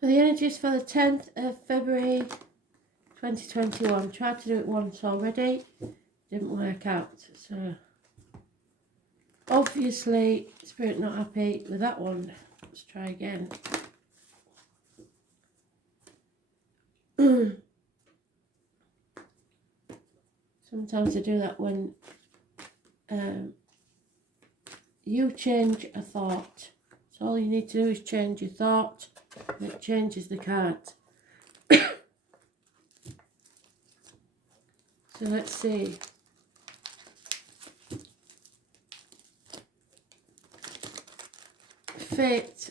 For the energies for the 10th of February 2021. Tried to do it once already, didn't work out. So obviously Spirit not happy with that one. Let's try again. Sometimes I do that when you change a thought. So all you need to do is change your thought, and it changes the card. So let's see. Fate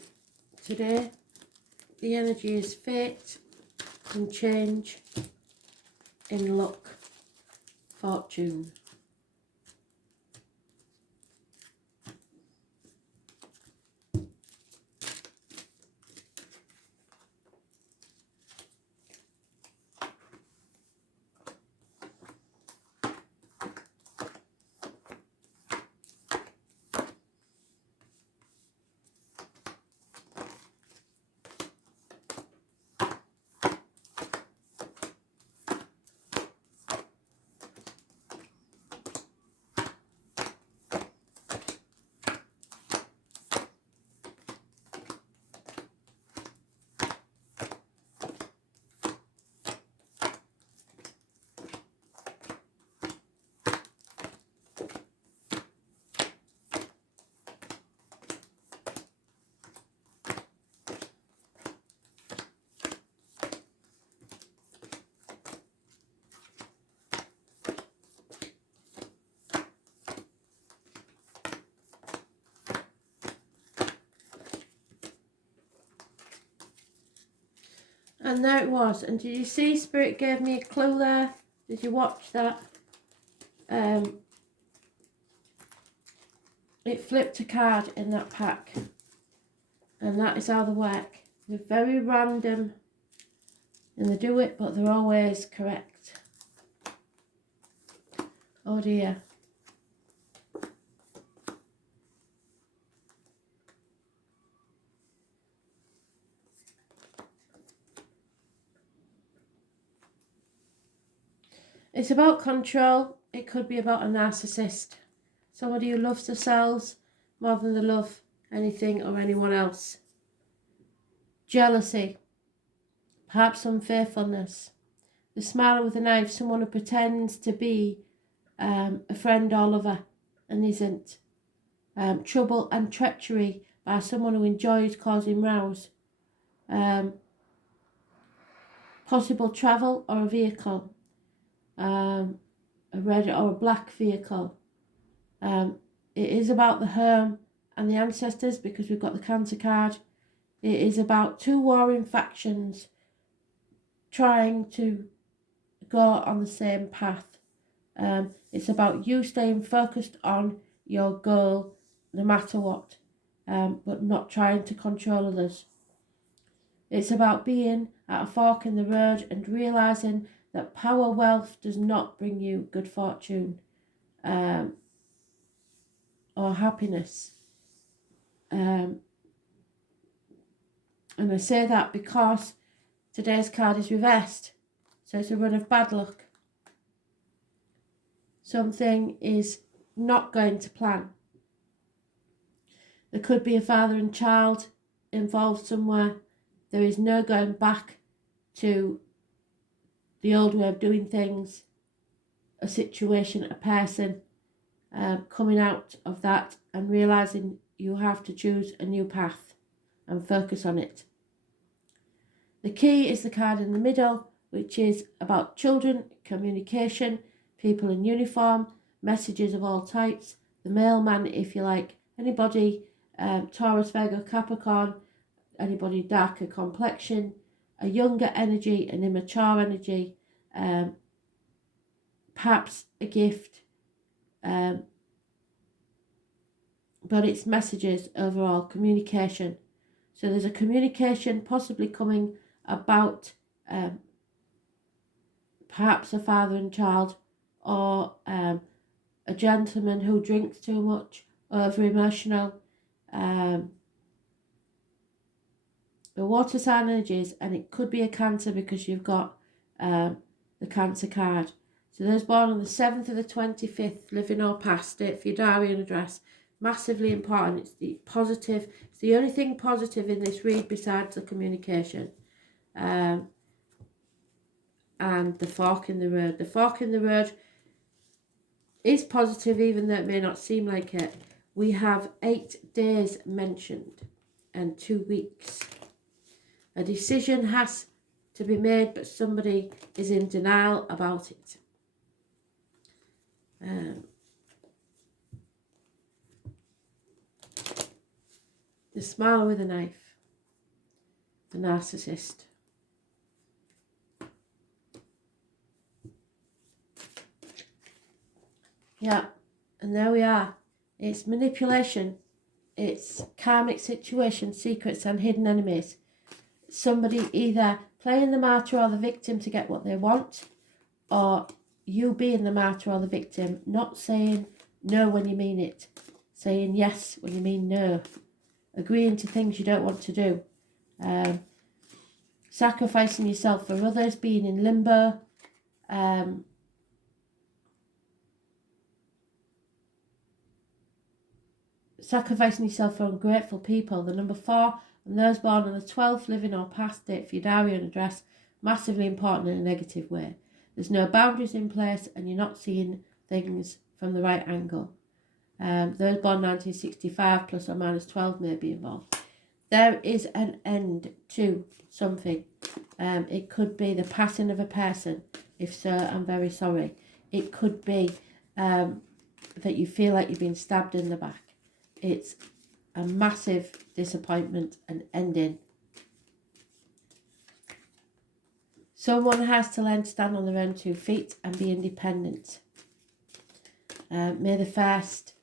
today. The energy is fate and change in luck, fortune. And there it was. And did you see Spirit gave me a clue there? Did you watch that? It flipped a card in that pack. And that is how they work. They're very random and they do it, but they're always correct. Oh dear. It's about control. It could be about a narcissist. Somebody who loves themselves more than they love anything or anyone else. Jealousy. Perhaps unfaithfulness. The smiler with a knife. Someone who pretends to be a friend or lover and isn't. Trouble and treachery by someone who enjoys causing rows. Possible travel or a vehicle. A red or a black vehicle. It is about the home and the ancestors because we've got the Cancer card. It is about two warring factions trying to go on the same path. It's about you staying focused on your goal no matter what, but not trying to control others. It's about being at a fork in the road and realising that power wealth does not bring you good fortune or happiness. And I say that because today's card is reversed. So it's a run of bad luck. Something is not going to plan. There could be a father and child involved somewhere. There is no going back to the old way of doing things, a situation, a person, coming out of that and realising you have to choose a new path and focus on it. The key is the card in the middle, which is about children, communication, people in uniform, messages of all types, the mailman, if you like, anybody, Taurus, Virgo, Capricorn, anybody darker complexion, a younger energy, an immature energy, perhaps a gift, but it's messages overall, communication. So there's a communication possibly coming about perhaps a father and child, or a gentleman who drinks too much, over emotional, The water sign energies, and it could be a Cancer because you've got the Cancer card. So those born on the 7th of the 25th, living or past it, for your diary and address, massively important. It's the positive. It's the only thing positive in this read besides the communication. And the fork in the road. The fork in the road is positive, even though it may not seem like it. We have 8 days mentioned and 2 weeks. A decision has to be made, but somebody is in denial about it. The smile with a knife. The narcissist. Yeah, and there we are. It's manipulation. It's karmic situation, secrets and hidden enemies. Somebody either playing the martyr or the victim to get what they want, or you being the martyr or the victim, not saying no when you mean it, saying yes when you mean no, agreeing to things you don't want to do, sacrificing yourself for others, being in limbo, sacrificing yourself for ungrateful people. The number 4, and those born on the 12th, living or past date, for your diary and address, massively important in a negative way. There's no boundaries in place and you're not seeing things from the right angle. Those born 1965 plus or minus 12 may be involved. There is an end to something. It could be the passing of a person. If so, I'm very sorry. It could be that you feel like you've been stabbed in the back. It's a massive disappointment and ending. Someone has to learn to stand on their own 2 feet and be independent. May the 1st,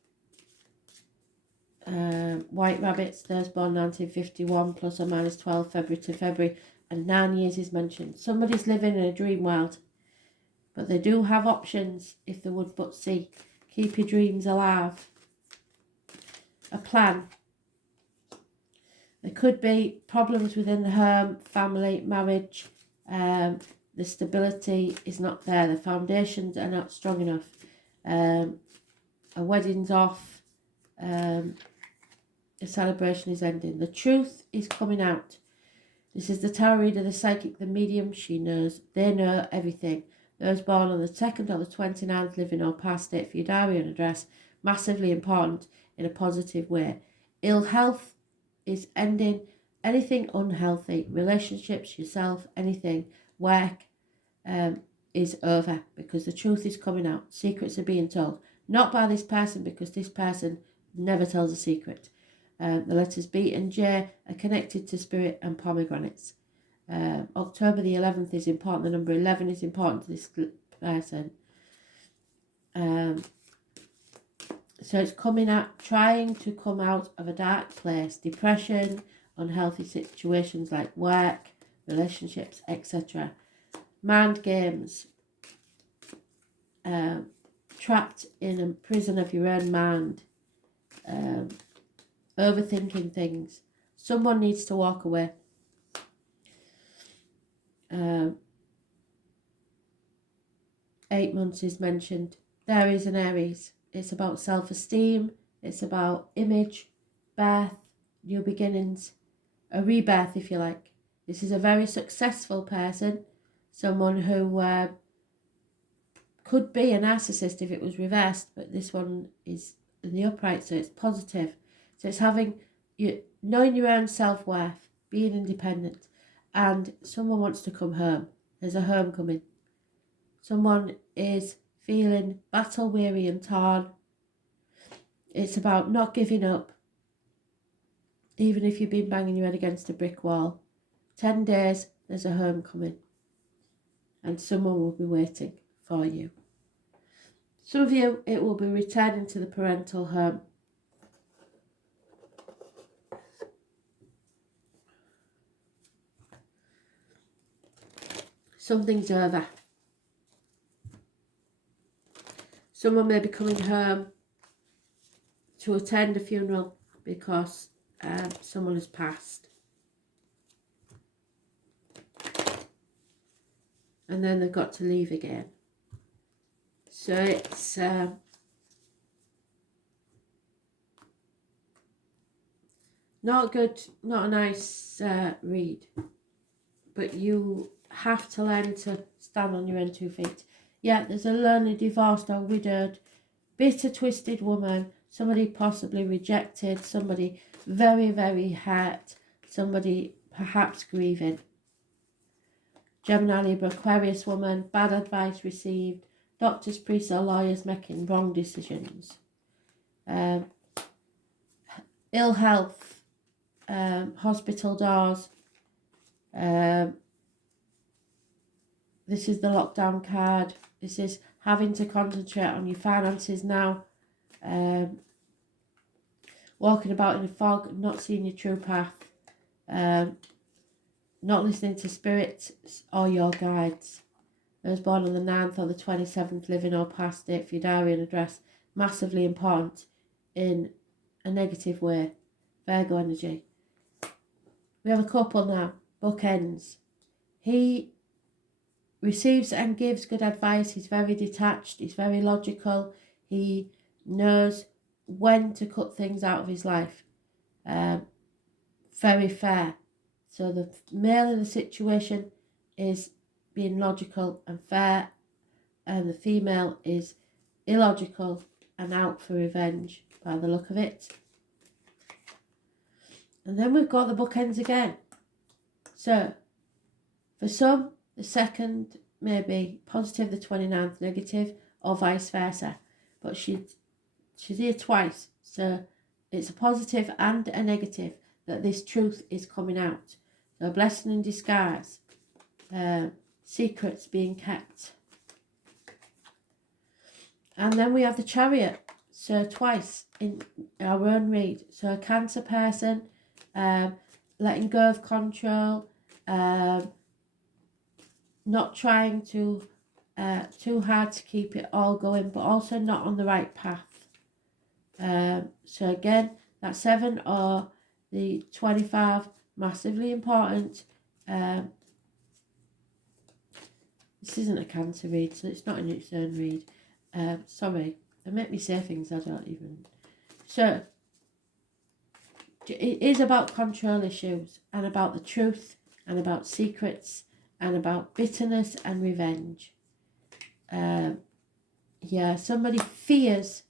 White Rabbits, those born 1951 plus or minus 12 February to February, and 9 years is mentioned. Somebody's living in a dream world, but they do have options if they would but see. Keep your dreams alive. A plan. There could be problems within the home, family, marriage. The stability is not there. The foundations are not strong enough. A wedding's off. The celebration is ending. The truth is coming out. This is the tarot reader, the psychic, the medium. She knows. They know everything. Those born on the 2nd or the 29th, living or past date, for your diary and address, massively important in a positive way. Ill health is ending. Anything unhealthy, relationships, yourself, anything, work, is over because the truth is coming out. Secrets are being told. Not by this person, because this person never tells a secret. The letters B and J are connected to spirit and pomegranates. October the 11th is important. The number 11 is important to this person. So it's coming out, trying to come out of a dark place, depression, unhealthy situations like work, relationships, etc. Mind games, trapped in a prison of your own mind, overthinking things. Someone needs to walk away. 8 months is mentioned. There is an Aries. It's about self-esteem. It's about image, birth, new beginnings, a rebirth, if you like. This is a very successful person, someone who could be a narcissist if it was reversed, but this one is in the upright, so it's positive. So it's knowing your own self-worth, being independent, and someone wants to come home. There's a homecoming. Someone is feeling battle weary and torn. It's about not giving up, even if you've been banging your head against a brick wall. 10 days, there's a homecoming, and someone will be waiting for you. Some of you, it will be returning to the parental home. Something's over. Someone may be coming home to attend a funeral because someone has passed. and then they've got to leave again. So it's not good, not a nice read, but you have to learn to stand on your own 2 feet. Yeah, there's a lonely, divorced or widowed, bitter, twisted woman, somebody possibly rejected, somebody very, very hurt, somebody perhaps grieving. Gemini, Libra, Aquarius woman, bad advice received, doctors, priests or lawyers making wrong decisions. Ill health, hospital doors. This is the lockdown card. This is having to concentrate on your finances now. Walking about in a fog, not seeing your true path. Not listening to spirits or your guides. Those born on the 9th or the 27th, living or past date for your diary and address. Massively important in a negative way. Virgo energy. We have a couple now. Bookends. He receives and gives good advice. He's very detached. He's very logical. He knows when to cut things out of his life. Very fair. So the male in the situation is being logical and fair, and the female is illogical and out for revenge by the look of it. And then we've got the bookends again. So for some, the second may be positive, the 29th negative, or vice versa. But she's here twice. So it's a positive and a negative that this truth is coming out. So a blessing in disguise. Secrets being kept. And then we have the Chariot. So twice in our own read. So a Cancer person, letting go of control, not trying to too hard to keep it all going, but also not on the right path. So again, that 7 or the 25, massively important. This isn't a Cancer read, so it's not in its own read. Sorry, they make me say things I don't even. So it is about control issues and about the truth and about secrets and about bitterness and revenge. Yeah, somebody fears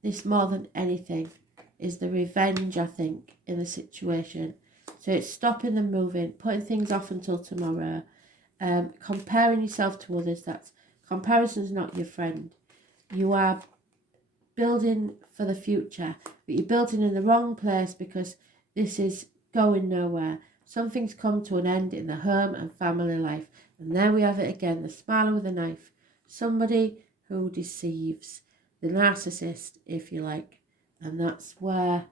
this more than anything, is the revenge, I think, in the situation. So it's stopping them moving, putting things off until tomorrow, comparing yourself to others. That's comparison's not your friend. You are building for the future, but you're building in the wrong place because this is going nowhere. Something's come to an end in the home and family life. And there we have it again, the smiler with a knife. Somebody who deceives, the narcissist, if you like. And that's where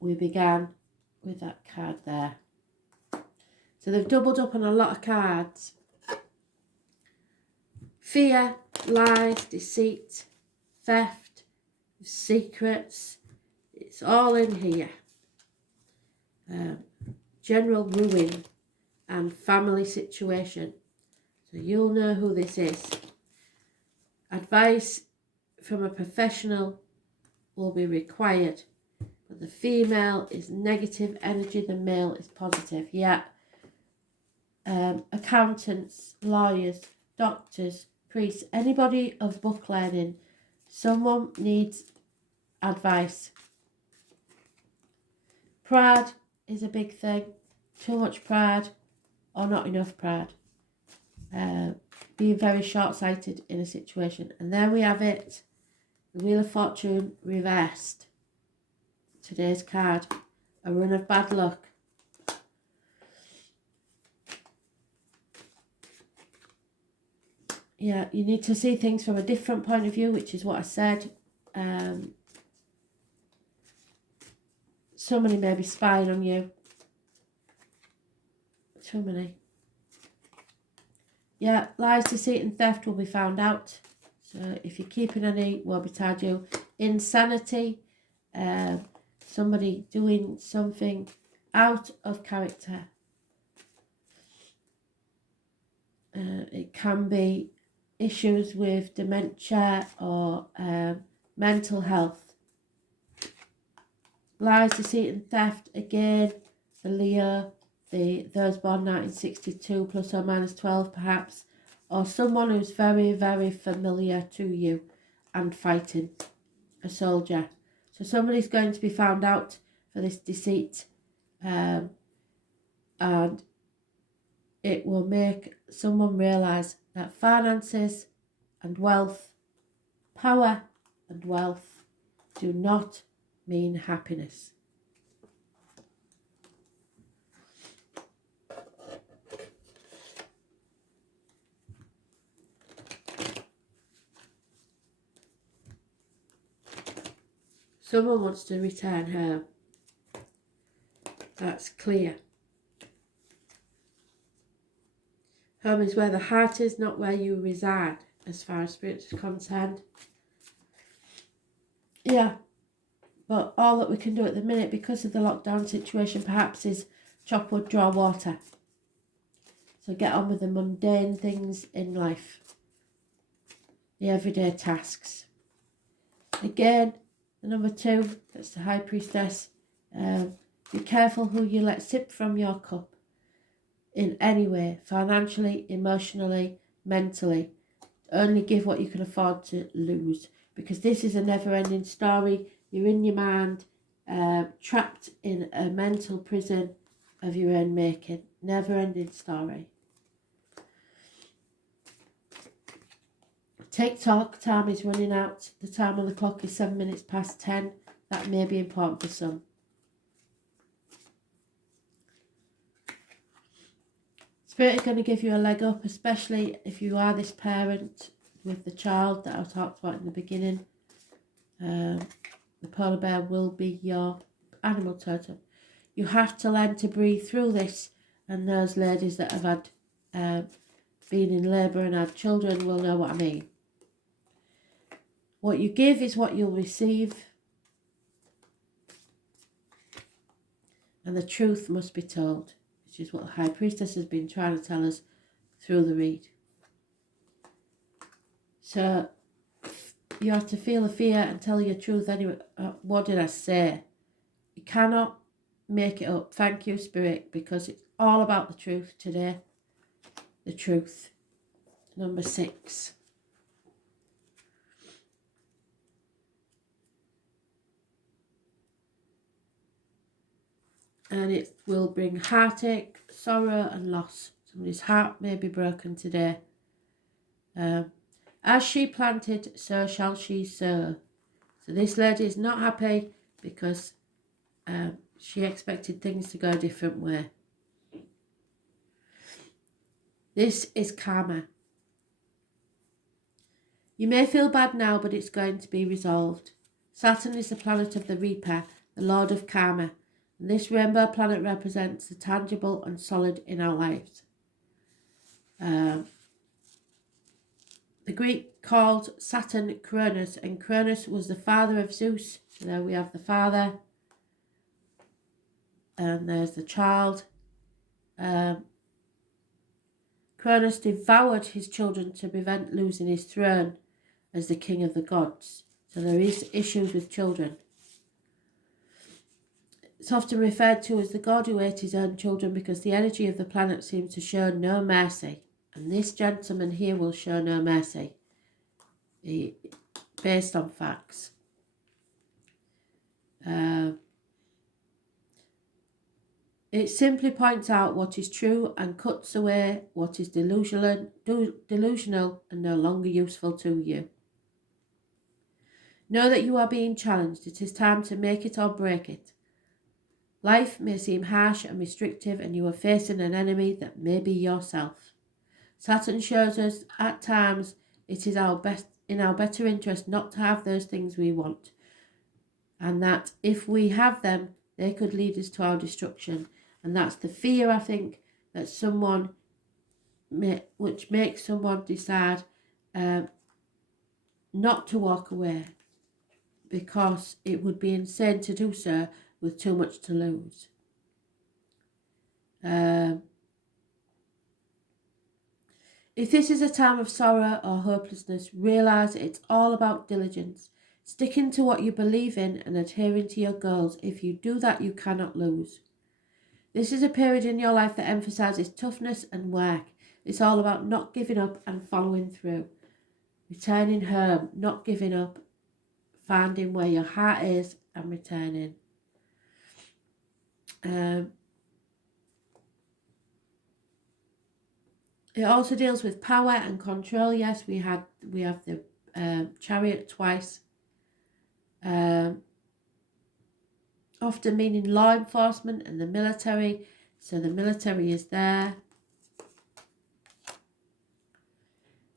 we began with that card there. So they've doubled up on a lot of cards. Fear, lies, deceit, theft, secrets. It's all in here. General ruin and family situation. So you'll know who this is. Advice from a professional will be required. But the female is negative energy, the male is positive. Yeah. Accountants, lawyers, doctors, priests, anybody of book learning, someone needs advice. Pride is a big thing. Too much pride or not enough pride. Being very short-sighted in a situation. And there we have it. The Wheel of Fortune reversed. Today's card. A run of bad luck. Yeah, you need to see things from a different point of view, which is what I said. Somebody may be spying on you. Too many. Yeah, lies, deceit and theft will be found out. So if you're keeping any, will be tied you. Insanity. Somebody doing something out of character. It can be issues with dementia or mental health. Lies, deceit and theft, again, the Leo, those born 1962 plus or minus 12 perhaps, or someone who's very, very familiar to you and fighting, a soldier. So somebody's going to be found out for this deceit, and it will make someone realise that finances and wealth, power and wealth do not mean happiness. Someone wants to return home. That's clear. Home is where the heart is, not where you reside, as far as spirit is concerned. Yeah, but all that we can do at the minute, because of the lockdown situation, perhaps is chop wood, draw water. So get on with the mundane things in life, the everyday tasks. Again, the number 2, that's the High Priestess. Be careful who you let sip from your cup in any way, financially, emotionally, mentally. Only give what you can afford to lose, because this is a never-ending story. You're in your mind, trapped in a mental prison of your own making. Never-ending story. TikTok, time is running out. The time on the clock is 7 minutes past 10. That may be important for some. Spirit is going to give you a leg up, especially if you are this parent with the child that I talked about in the beginning. The polar bear will be your animal totem. You have to learn to breathe through this, and those ladies that have had been in labour and had children will know what I mean. What you give is what you'll receive, and the truth must be told, which is what the High Priestess has been trying to tell us through the read. So you have to feel the fear and tell your truth anyway. What did I say? You cannot make it up. Thank you, Spirit, because it's all about the truth today. The truth. Number 6. And it will bring heartache, sorrow and loss. Somebody's heart may be broken today. As she planted, so shall she sow. So this lady is not happy because she expected things to go a different way. This is karma. You may feel bad now, but it's going to be resolved. Saturn is the planet of the Reaper, the Lord of Karma. And this rainbow planet represents the tangible and solid in our lives. The Greek called Saturn Cronus, and Cronus was the father of Zeus. So there we have the father, and there's the child. Cronus devoured his children to prevent losing his throne as the king of the gods. So there is issues with children. It's often referred to as the god who ate his own children because the energy of the planet seems to show no mercy. And this gentleman here will show no mercy, based on facts. It simply points out what is true and cuts away what is delusional and no longer useful to you. Know that you are being challenged. It is time to make it or break it. Life may seem harsh and restrictive, and you are facing an enemy that may be yourself. Saturn shows us at times it is in our better interest not to have those things we want, and that if we have them, they could lead us to our destruction. And that's the fear, I think, that which makes someone decide not to walk away, because it would be insane to do so with too much to lose. If this is a time of sorrow or hopelessness, realise it's all about diligence, sticking to what you believe in and adhering to your goals. If you do that, you cannot lose. This is a period in your life that emphasises toughness and work. It's all about not giving up and following through. Returning home, not giving up, finding where your heart is and returning. It also deals with power and control. Yes, we have the Chariot twice. Often meaning law enforcement and the military. So the military is there.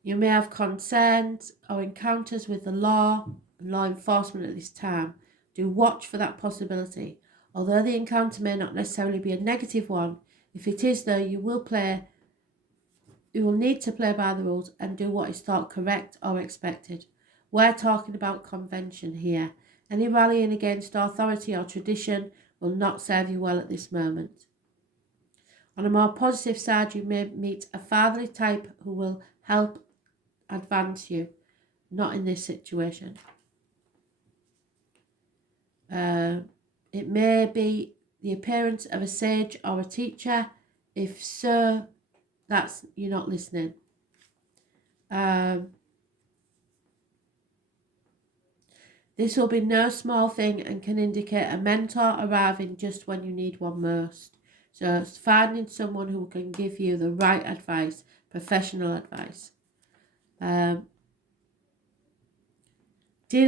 You may have concerns or encounters with the law and law enforcement at this time. Do watch for that possibility. Although the encounter may not necessarily be a negative one, if it is though, you will need to play by the rules and do what is thought correct or expected. We're talking about convention here. Any rallying against authority or tradition will not serve you well at this moment. On a more positive side, you may meet a fatherly type who will help advance you. Not in this situation. It may be the appearance of a sage or a teacher. If so, that's you're not listening. This will be no small thing and can indicate a mentor arriving just when you need one most. So it's finding someone who can give you the right advice, professional advice. Dealing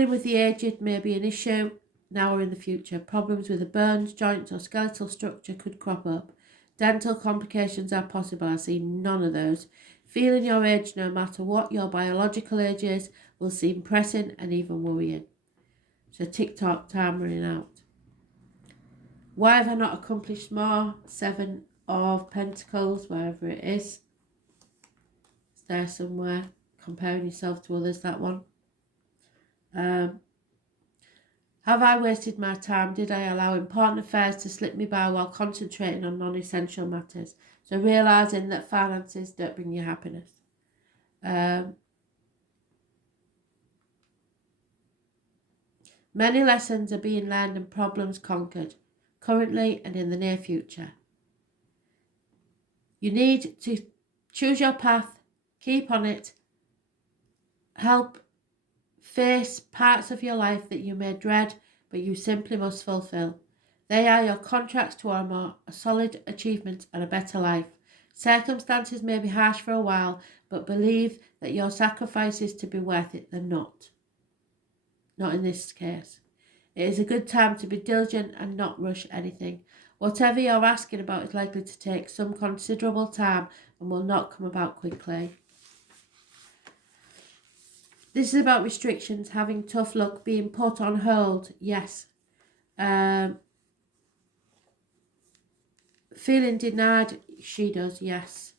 with the aged may be an issue now or in the future. Problems with the bones, joints or skeletal structure could crop up. Dental complications are possible. I see none of those. Feeling your age, no matter what your biological age is, will seem pressing and even worrying. So TikTok time running out. Why have I not accomplished more? 7 of Pentacles, wherever it is. It's there somewhere. Comparing yourself to others, that one. Have I wasted my time? Did I allow important affairs to slip me by while concentrating on non-essential matters? So realising that finances don't bring you happiness. Many lessons are being learned and problems conquered, currently and in the near future. You need to choose your path, keep on it, help face parts of your life that you may dread, but you simply must fulfill. They are your contracts to a solid achievement and a better life. Circumstances may be harsh for a while, but believe that your sacrifice is to be worth it. They're not. Not in this case. It is a good time to be diligent and not rush anything. Whatever you're asking about is likely to take some considerable time and will not come about quickly. This is about restrictions, having tough luck, being put on hold, yes. Feeling denied, she does, yes.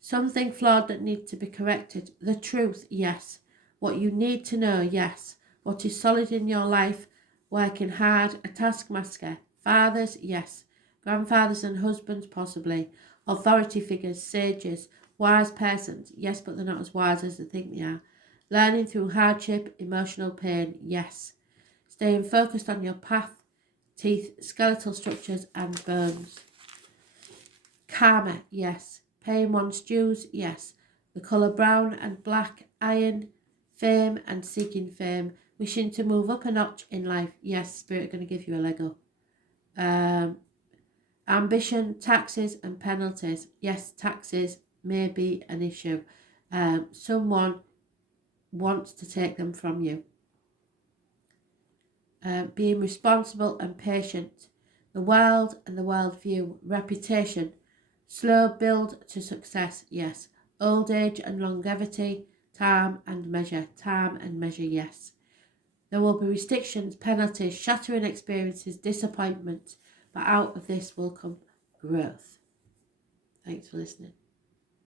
Something flawed that needs to be corrected, the truth, yes. What you need to know, yes. What is solid in your life, working hard, a taskmaster. Fathers, yes. Grandfathers and husbands, possibly. Authority figures, sages, wise persons, yes, but they're not as wise as they think they are. Learning through hardship, emotional pain, yes. Staying focused on your path, teeth, skeletal structures and bones. Karma, yes. Paying one's dues, yes. The colour brown and black, iron, fame and seeking fame. Wishing to move up a notch in life, yes. Spirit going to give you a leg up. Ambition, taxes and penalties. Yes, taxes may be an issue. Someone wants to take them from you. Being responsible and patient. The world and the world view. Reputation. Slow build to success, yes. Old age and longevity. Time and measure. Time and measure, yes. There will be restrictions, penalties, shattering experiences, disappointment. But out of this will come growth. Thanks for listening.